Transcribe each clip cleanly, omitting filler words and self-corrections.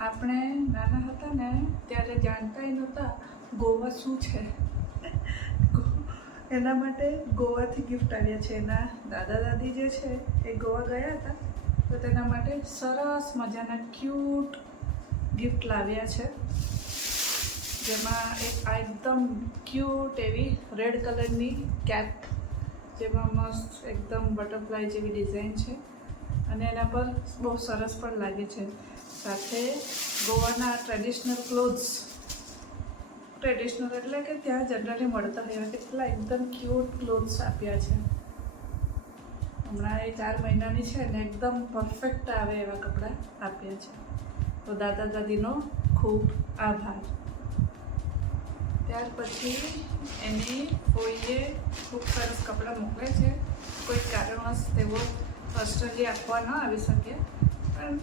આપણે નાના હતા ને ત્યારે જાણતા નહોતા ગોવા શું છે. એના માટે ગોવાથી ગિફ્ટ આવ્યા છે. એના દાદા દાદી જે છે એ ગોવા ગયા હતા, તો તેના માટે સરસ મજાના ક્યુટ ગિફ્ટ લાવ્યા છે. જેમાં આ એકદમ ક્યુટ એવી રેડ કલરની કેપ, જેમાં મસ્ત એકદમ બટરફ્લાય જેવી ડિઝાઇન છે અને એના પર બહુ સરસ પણ લાગે છે. સાથે ગોવાના ટ્રેડિશનલ ક્લોથ્સ, ટ્રેડિશનલ એટલે કે ત્યાં જનરલી મળતા હોય કેટલા એકદમ ક્યુટ ક્લોથ્સ આપ્યા છે. હમણાં એ 4 મહિનાની છે ને એકદમ પરફેક્ટ આવે એવા કપડાં આપ્યા છે. તો દાદા દાદીનો ખૂબ આભાર. ત્યાર પછી એની કોઈએ ખૂબ સરસ કપડાં મોકલે છે. કોઈ કારણવશ તેઓ પર્સનલી આપવા ન આવી શકે, પણ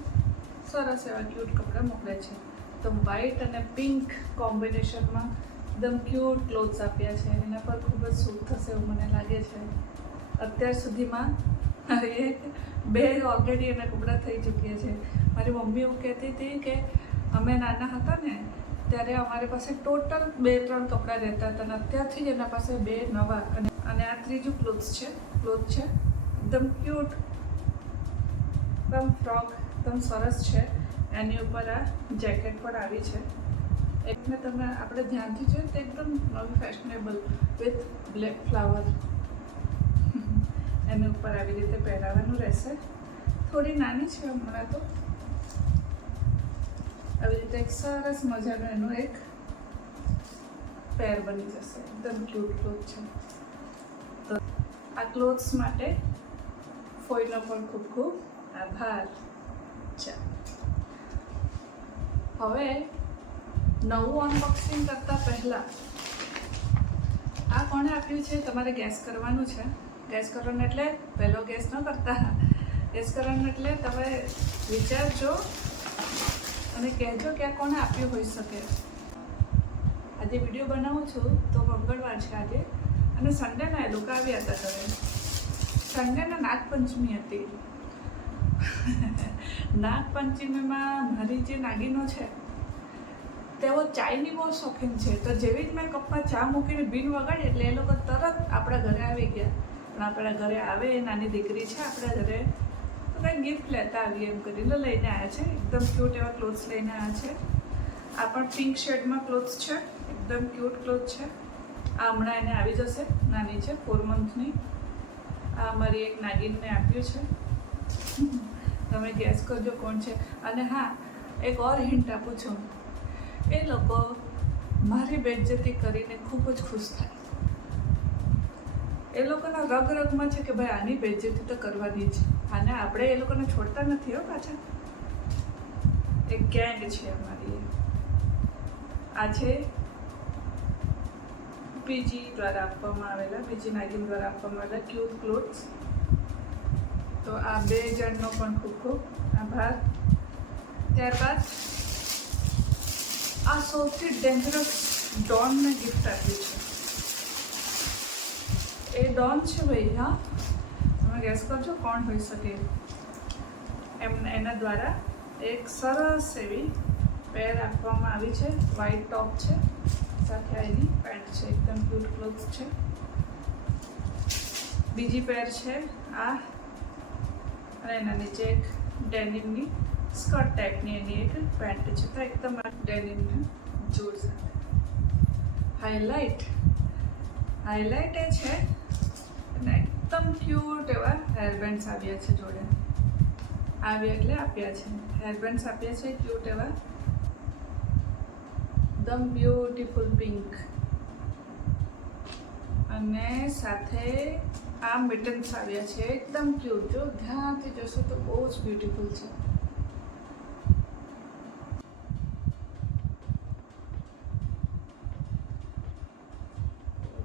સરસ એવા ક્યુટ કપડાં મોકલે છે. તો વ્હાઇટ અને પિંક કોમ્બિનેશનમાં એકદમ ક્યુટ ક્લોથ્સ આપ્યા છે. એના પર ખૂબ જ સૂટ થશે એવું મને લાગે છે. અત્યાર સુધીમાં બે ઓલરેડી એના કપડાં થઈ ચૂક્યા છે. મારી મમ્મી એવું કહેતી હતી કે અમે નાના હતા ને ત્યારે અમારી પાસે ટોટલ 2-3 કપડાં રહેતા હતા, અને અત્યારથી જ એના પાસે 2 નવા અને આ ત્રીજું ક્લોથ છે. એકદમ ક્યુટ, એકદમ ફ્રોક, એકદમ સરસ છે. એની ઉપર આ જેકેટ પણ આવી છે. એકને તમે આપણે ધ્યાનથી જોઈએ તો એકદમ નવી ફેશનેબલ વિથ બ્લેક ફ્લાવર. એની ઉપર આવી રીતે પહેરાવાનું રહેશે. થોડી નાની છે હમણાં તો. આવી રીતે એક સરસ મજાનો એનો એક પેર બની જશે. એકદમ ક્યુટ ક્લોથ છે. તો આ ક્લોથ્સ માટે ફોઈનો પણ ખૂબ ખૂબ આભાર. હવે નવું અનબોક્સિંગ કરતાં પહેલાં આ કોણે આપ્યું છે તમારે ગેસ કરવાનું છે. ગેસ કરવાનું એટલે પહેલો ગેસ ન કરતા, ગેસ કરવાનું એટલે તમે વિચારજો અને કહેજો કે આ કોણે આપ્યું હોઈ શકે. આજે વિડીયો બનાવું છું તો મંગળવાર છે આજે, અને સન્ડેના એ લોકો આવ્યા હતા ઘરે. સન્ડેના નાગપંચમી હતી. નાગપંચમીમાં મારી જે નાગીનો છે તેઓ ચાયની બહુ શોખીન છે. તો જેવી જ મેં કપમાં ચા મૂકીને બીન વગાડી એટલે એ લોકો તરત આપણા ઘરે આવી ગયા. પણ આપણા ઘરે આવે એ નાની દીકરી છે આપણા ઘરે, તો કંઈ ગિફ્ટ લેતા આવીએ એમ કરીને લઈને આવ્યા છે. એકદમ ક્યુટ એવા ક્લોથ્સ લઈને આવ્યા છે. આ પણ પિંક શેડમાં ક્લોથ્સ છે. એકદમ ક્યુટ ક્લોથ છે. આ હમણાં એને આવી જશે. નાની છે, 4 મંથની. આ મારી એક નાગીનને આપ્યું છે. તમે ગેસ કરજો કોણ છે. અને હા, એક ઓર હિન્ટ આપું છું, એ લોકો મારી બેઇજ્જતી કરીને ખૂબ જ ખુશ થાય. એ લોકોના રગ રગમાં છે કે ભાઈ આની બેઇજ્જતી તો કરવાની જ. અને આપણે એ લોકોને છોડતા નથી હો પાછા. એક ગેંગ છે અમારી. આ છે પીજી દ્વારા આપવામાં આવેલા, પીજી નાગિન દ્વારા આપવામાં આવેલા ક્યુટ ક્લોથ્સ. તો આ 2 જણનો પણ ખૂબ ખૂબ આભાર. ત્યારબાદ આ સૌથી ડેન્જરસ ડોનને ગિફ્ટ આપ્યું છે. એ ડોન છે ભાઈ. હા, તમે ગેસ કરજો કોણ હોઈ શકે. એના દ્વારા એક સરસ એવી પેર આપવામાં આવી છે. વ્હાઇટ ટોપ છે, સાથે એની પેન્ટ છે. એકદમ ક્યુટ ક્લોથ છે. બીજી પેર છે આ, અને એના નીચે એક ડેનિમની સ્કર્ટ ટાઈપની એની એક પેન્ટ છે. તો એકદમ ડેનિમના જોડ સાથે હાઇલાઇટ એ છે. અને એકદમ ક્યુટ એવા હેરબેન્ડ્સ આવ્યા છે જોડે. આવ્યા એટલે આપ્યા છે. હેરબેન્ડ્સ આપ્યા છે ક્યુટ એવા, એકદમ બ્યુટીફુલ પિંક. અને સાથે આ મિટન્સ આવ્યા છે. એકદમ ક્યુટ. જો ધ્યાનથી જોશો તો બહુ જ બ્યુટીફુલ છે.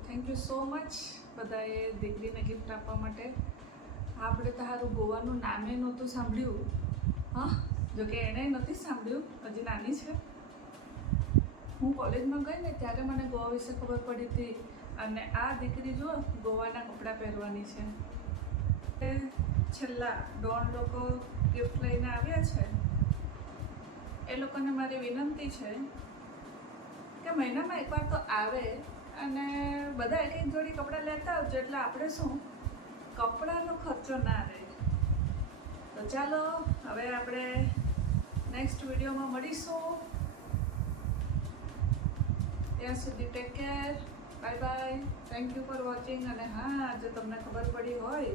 થેન્ક યુ સો મચ બધાએ દીકરીને ગિફ્ટ આપવા માટે. આપણે તો સારું ગોવાનું નામે નહોતું સાંભળ્યું. હા, જોકે એણે નથી સાંભળ્યું, હજી નાની છે. હું કોલેજમાં ગઈ ને ત્યારે મને ગોવા વિશે ખબર પડી હતી. અને આ દીકરી જો ગોવાના કપડાં પહેરવાની છે. છેલ્લા ડોન લોકો ગિફ્ટ લઈને આવ્યા છે. એ લોકોને મારી વિનંતી છે કે મહિનામાં એકવાર તો આવે અને બધા એક એક જોડી કપડાં લેતા આવજો, એટલે આપણે શું કપડાનો ખર્ચો ના રહે. તો ચાલો હવે આપણે નેક્સ્ટ વિડીયોમાં મળીશું. ત્યાં સુધી take care, bye bye, thank you for watching. અને હા, જો તમને ખબર પડી હોય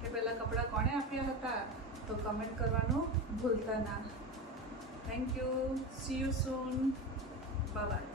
કે પહેલાં કપડાં કોણે આપ્યા હતા તો કમેન્ટ કરવાનું ભૂલતા ના. Thank you, C you soon, bye bye.